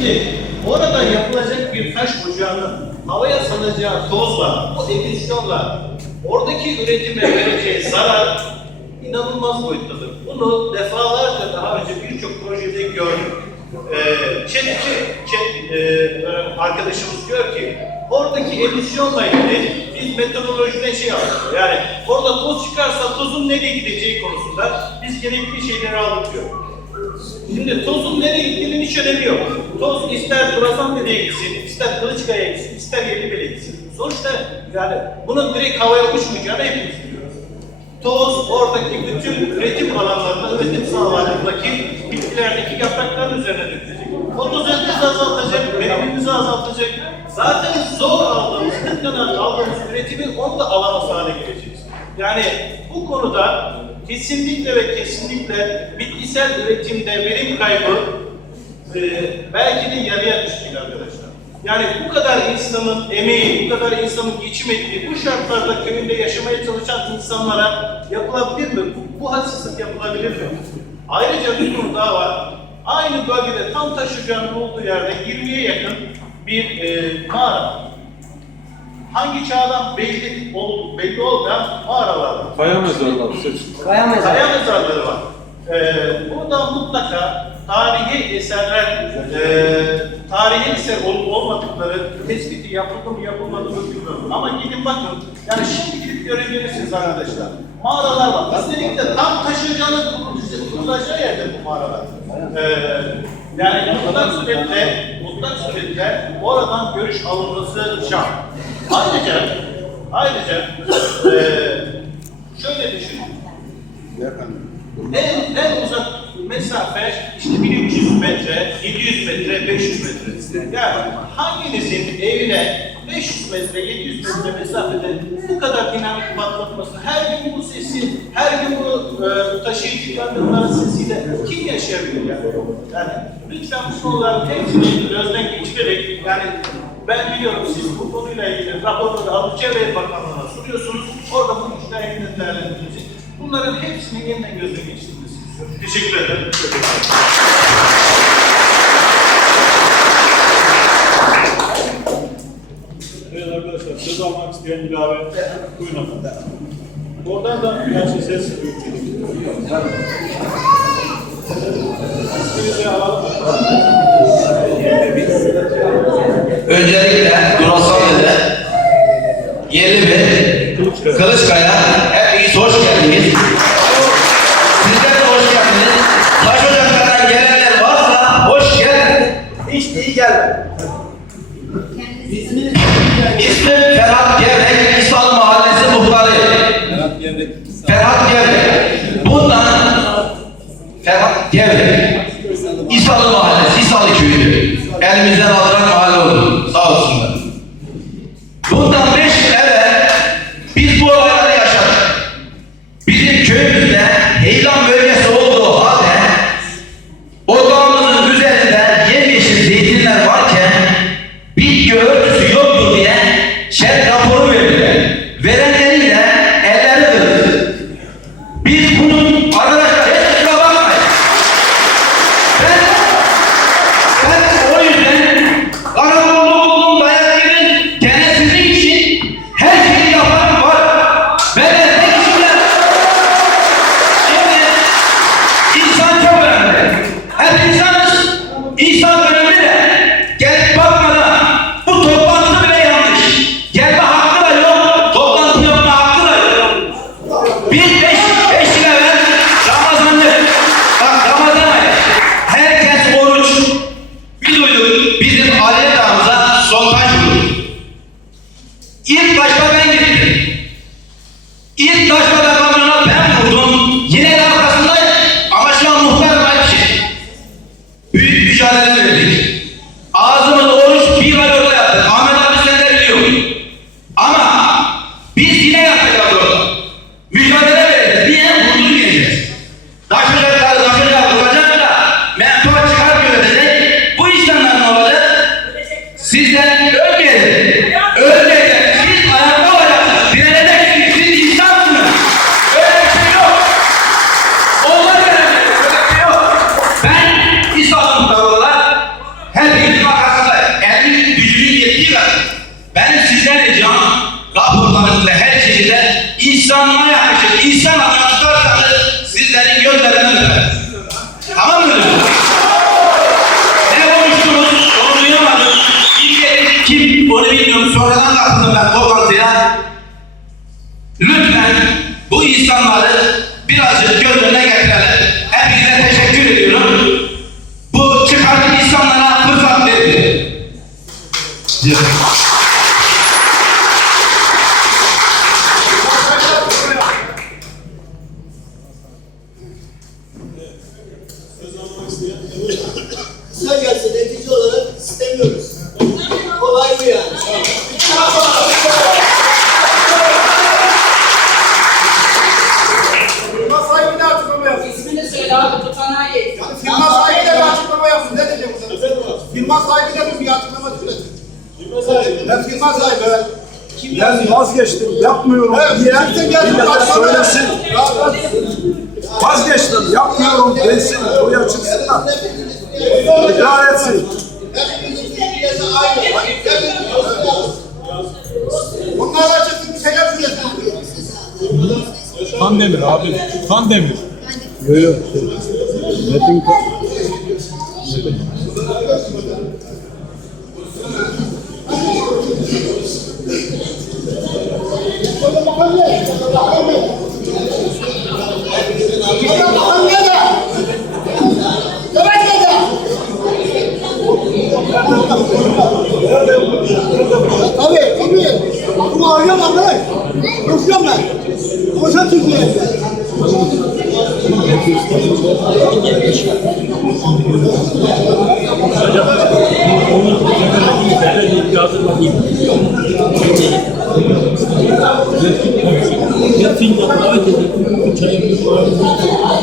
Şimdi orada yapılacak bir taş ocağının havaya salacağı tozla, o emisyonla oradaki üretime vereceği zarar inanılmaz boyuttadır. Bunu defalarca daha önce birçok projede gördük. Ee, Çelikçi Çet, e, arkadaşımız diyor ki oradaki emisyonla ilgili biz metodolojiden şey aldık. Yani orada toz çıkarsa tozun nereye gideceği konusunda biz gerekli şeyleri aldık diyor. Şimdi tozun nereye gittiğinin hiç önemi yok. Toz ister Durazandere'ye gitsin, ister Kılıçkaya'ya gitsin, ister Yelibele'ye gitsin. Sonuçta yani bunun direkt havaya uçmayacağını hepimiz biliyoruz. Toz oradaki bütün üretim alanlarında, üretim sahalarındaki bitkilerdeki yaprakların üzerine dökülecek. Fotosentezi azaltacak, verimimizi azaltacak. Zaten zor aldığımız, tıklanan aldığımız üretimi onu da alamaz hale geleceğiz. Yani bu konuda kesinlikle ve kesinlikle bitkisel üretimde verim kaybı e, belki de yarıya düştü arkadaşlar. Yani bu kadar insanın emeği, bu kadar insanın geçim ettiği, bu şartlarda köyünde yaşamaya çalışan insanlara yapılabilir mi? Bu, bu hassaslık yapılabilir mi? Ayrıca bir konu daha var. Aynı bölgede tam taş ocağının olduğu yerde 20'ye yakın bir e, mağara. Hangi çağdan belli, ol, belli olmayan mağaralar var. Kaya mezarları seçin. Kaya mezarları var. Ee, burada mutlaka tarihi eserler, e, tarihi eser olup olmadıkları tespiti yapıldı mı yapılmadı mı bilmiyorum. Ama gidin bakın, yani şimdi gidip görebilirsiniz arkadaşlar. Mağaralar var. Üstelik de tam taşıyacağınız kurulacağı yerde bu mağaralar. Ee, yani mutlak suretle, mutlak suretle oradan görüş alınması şart. Ayrıca, ayrıca e, şöyle düşünün. En, en uzak mesafe işte 1300 metre, 700 metre, 500 metre. Yani hanginizin evine 500 metre, 700 metre mesafede bu kadar dinamik patlatması, her gün bu sesi, her gün bu e, taşıyıcı kamyonların sesiyle kim yaşayabilir yani? Yani lütfen bu konuların hepsini gözden geçirerek, yani ben biliyorum siz bu konuyla ilgili raporları alıp Çevre Bakanlığı'na sunuyorsunuz. Orada bu işler yeniden değerlendirilecek. Bunların hepsini yeniden gözden geçirmesi istiyorum. Teşekkür ederim. Evet arkadaşlar söz almak isteyen ilave buyurun efendim. Oradan da gerçi ses İsminizi alalım. E nós 交什么 Demin bir açıklama süresin. Kime sahibi? Ne? Kim ben vazgeçtim, yapmıyorum evet, diye söylesin. Vazgeçtim, yapmıyorum desin, buraya çıksınlar. İdrar etsin. Bunlar açıkçası bir şeyler üretin. Kan demir abi, kan demir. Yok yok. Metin kan. Göttingen Leute, die betrieben worden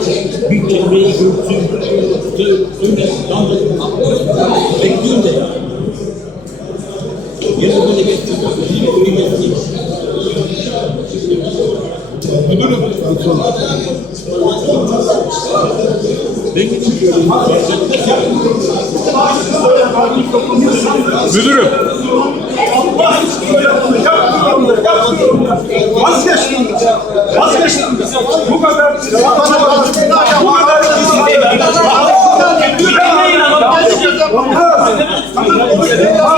sind, Bütterwege sind, Söhne, Landes, Bekinde. Jetzt wurde es sieben Universitäten. Müdürüm, lütfen. Müdürüm. Vazgeçtim. Vazgeçtim. Bu kadar bu kadar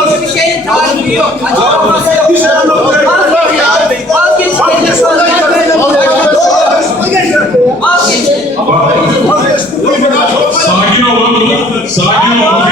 Hiçbir şeyin tarifi yok. Açıklaması yok. Sakin olun. Sakin olun.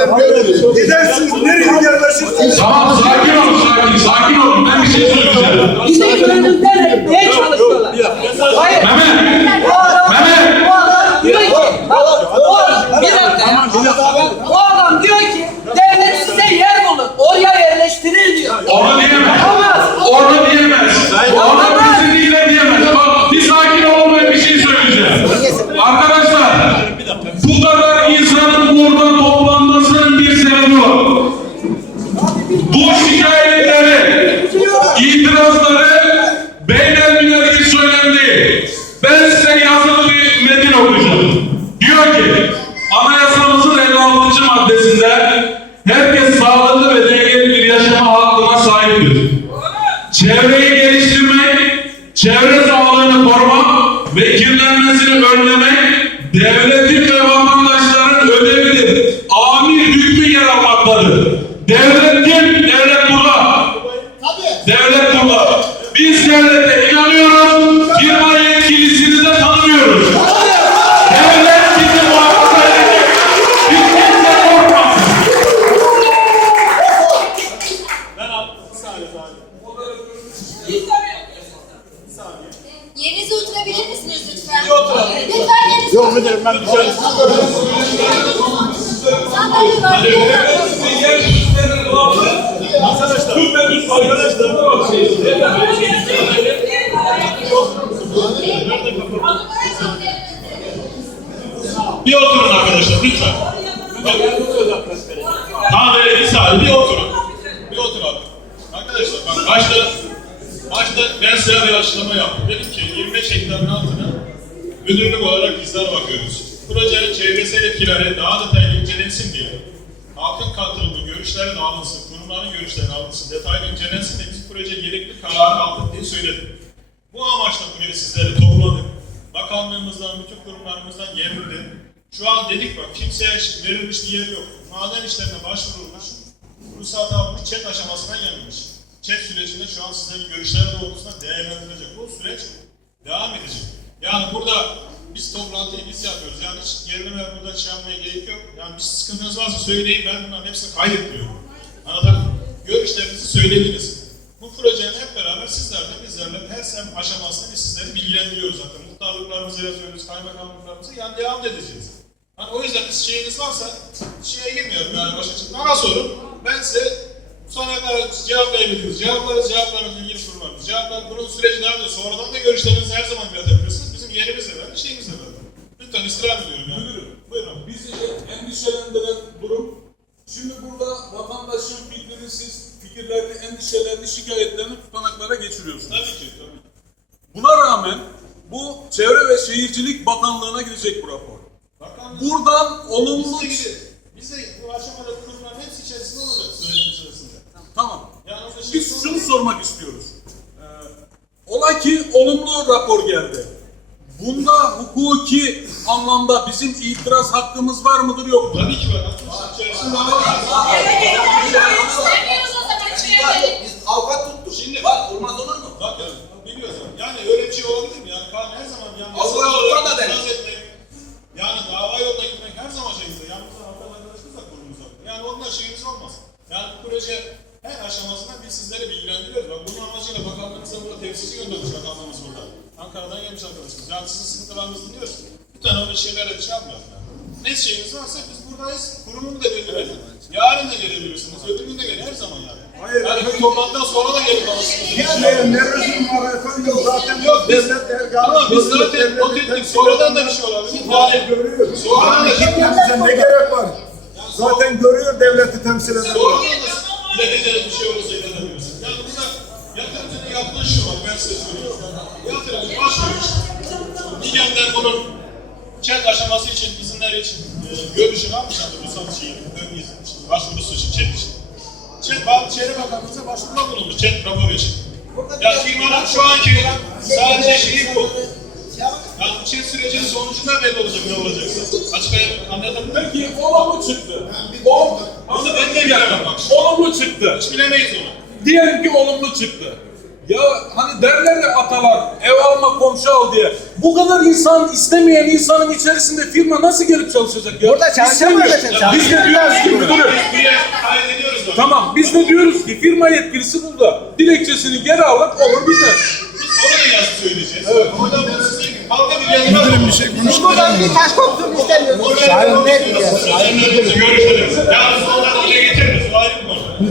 depremsizlik. Gidersiniz nereye yerleşirsiniz? Tamam sakin olun sakin sakin olun ben bir şey söyleyeceğim. Gidelim şey nereye? Bir oturun arkadaşlar lütfen. Tamam böyle bir saniye bir oturun. Bir otur abi. Arkadaşlar bak başta başta ben size bir açıklama yaptım. Dedim ki 25 hektarın altına müdürlük olarak bizler bakıyoruz. Projenin çevresel etkileri daha detaylı incelensin diye. Halkın katılımı, görüşlerin alınsın, kurumların görüşlerini alınsın, detaylı incelensin diye proje gerekli kararı aldık söyledim. Bu amaçla bugün sizleri topladık. Bakanlığımızdan, bütün kurumlarımızdan yerildi. Şu an dedik bak kimseye verilmiş bir yok. Maden işlerine başvurulmuş. Ruhsat almış, çet aşamasına gelmiş. Çet sürecinde şu an sizlerin görüşleri doğrultusunda değerlendirilecek. Bu süreç devam edecek. Yani burada biz toplantıyı biz yapıyoruz. Yani hiç gerilime burada şey gerek yok. Yani bir sıkıntınız varsa söyleyin ben bunların hepsini kaydediyorum. Anladın mı? Görüşlerinizi söylediniz. Bu projenin hep beraber sizlerle bizlerle her sem aşamasında biz sizleri bilgilendiriyoruz zaten. Muhtarlıklarımızı yazıyoruz, kaymakamlıklarımızı yani devam edeceğiz. Hani o yüzden şeyiniz varsa şeye girmiyorum yani başa çıkın. Bana sorun. Ben size sonra kadar cevap verebiliyoruz. Cevaplarız, cevaplarımızı ilgili kurumlarımız. Cevaplar bunun süreci devam ediyor. Sonradan da görüşlerinizi her zaman iletebilirsiniz. Bizim yerimiz de var, şeyimiz de var. Lütfen istirham ediyorum yani. Buyurun. Buyurun. Bizi endişelendiren durum, şimdi burada vatandaşın fikrini siz, fikirlerini, endişelerini, şikayetlerini tutanaklara geçiriyorsunuz. Tabii ki. Tabii. Buna rağmen bu Çevre ve Şehircilik Bakanlığı'na gidecek bu rapor. Bakanlık Buradan olumlu... Biz de, biz de bu aşamada kurumların hepsi içerisinde olacak sürecin içerisinde. Tamam. Yani şey Biz şunu sormak istiyoruz. Ee, ola ki olumlu rapor geldi. Bunda hukuki anlamda bizim itiraz hakkımız var mıdır yok mu? Tabii ki var. Hakkımız içerisinde var. Biz avukat tuttuk. Şimdi- bak olmaz olur mu? Bakın biliyorsun. Yani öyle bir şey olabilir mi? Yani kanun her zaman yani Allah, olarak da itiraz etmek, yani dava yoluna gitmek her zaman şeyimizde. Yalnız avukat arkadaşımız da kurumumuzda. Yani onunla şeyimiz olmaz. Yani bu proje her aşamasında biz sizleri bilgilendiriyoruz. Bak bunun amacıyla bakanlığımıza burada temsilci göndermiş bakanlığımız burada. Ankara'dan gelmiş arkadaşımız. Yani sizin sıkıntılarınızı dinliyoruz. Lütfen öyle şeylerle bir şey. Yani. Ne şeyiniz varsa biz buradayız. Kurumunu da belirledik. Yarın da gelebilirsiniz. Öbür gün de gelin. Her zaman yani. Hayır, yani bu toplantıdan sonra da gelin alırsınız. Kimseye ne lüzum var efendim zaten Yok, biz- devlet erkanı. Ama biz zaten not ettik. Sonradan da bir şey olabilir. Yani görüyor. sonradan da Kim bize ne gerek var? Zaten görüyor devleti temsil eden. sonradan da bir şey olursa iletebiliriz. Yani burada yatırımcının yaptığı şu var. Ben size söylüyorum. Yatırımcı başvurmuş. Digem'den bunun chat aşaması için, izinler için e, görüşünü almışlar. Ruhsat şeyi, ön izin için, başvurusu için, chat bazı Çevre Bakanlığı'na başvuruda bulunmuş chat raporu için. Ya firmanın şu anki sadece şeyi bu. Yani bu chat sürecinin sonucunda belli olacak ne olacaksa. Açıklayayım, anlatabildim mi? Peki olumlu çıktı. Ol, Onu ben de bilemem bak. olumlu çıktı. Hiç bilemeyiz onu. Diyelim ki olumlu çıktı. Ya hani derler ya atalar alma komşu al diye. Bu kadar insan istemeyen insanın içerisinde firma nasıl gelip çalışacak ya? Burada çalışamıyor İstemiyor. Biz de diyoruz ki müdürüm. Tamam biz de diyoruz ki firma yetkilisi burada. Dilekçesini geri alır olur biter. Biz onu da yazıp söyleyeceğiz. Evet. Orada bunu size halka bir yayınlar bir şey Biz buradan bir taş koptuğunu istemiyoruz. Sayın ne diyeceğiz? Görüşürüz. Yalnız onları dile getiririz. O ayrı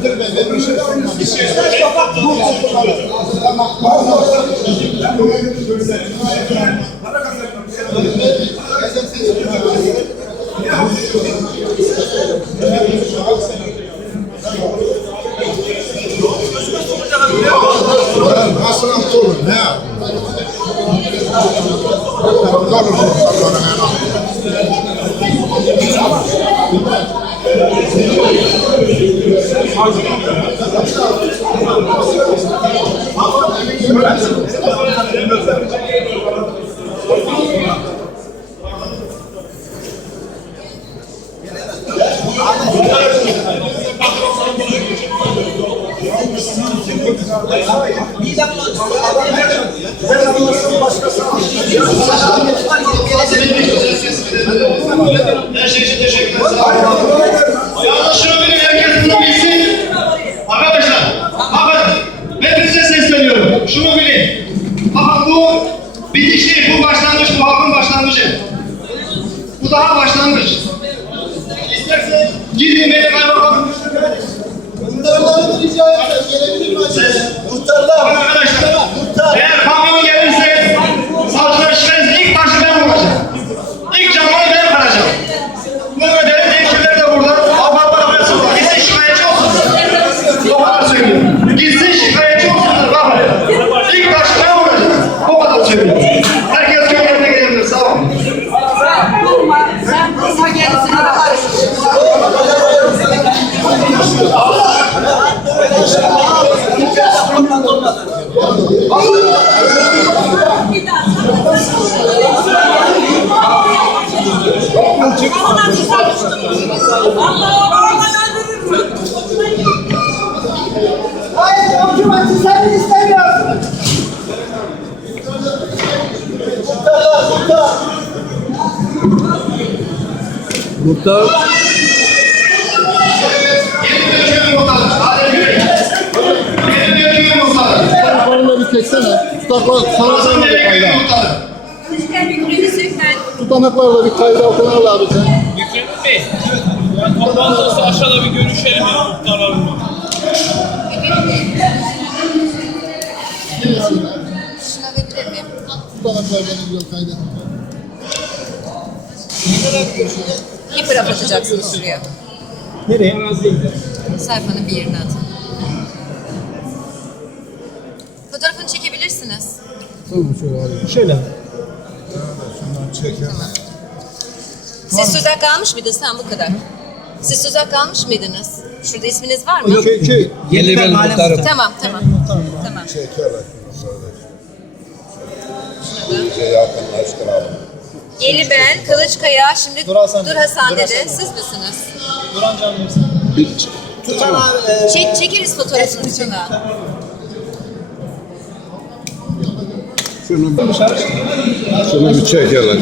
ben bir şey sorayım. Bir şey söyleyeyim. Nasıl Her şey için Oh, muhtarı. Tutaklarla bir çeksene. Tutaklar, tutanaklarla bir kayda. Tutanaklarla bir kayda al abi sen. Mükremin Bey. Toplantısı aşağıda bir görüşelim ya muhtarlarımla. Tutanaklarla güzel kayda. Hiper atacaksınız şuraya. Nereye? Sayfanın bir yerine atın. Fotoğrafını çekebilirsiniz. Tamam şöyle alayım. Şöyle. Siz sözel kalmış mıydınız? Tamam bu kadar. Siz sözel kalmış mıydınız? Şurada isminiz var mı? Köy, köy. Tamam, tamam. Tamam. Yeli ben, Kılıçkaya, şimdi Dur Hasan, dedi. Siz misiniz? Tutanağı e, Çek, çekeriz fotoğrafını sana. Şunu, şunu bir çek hele.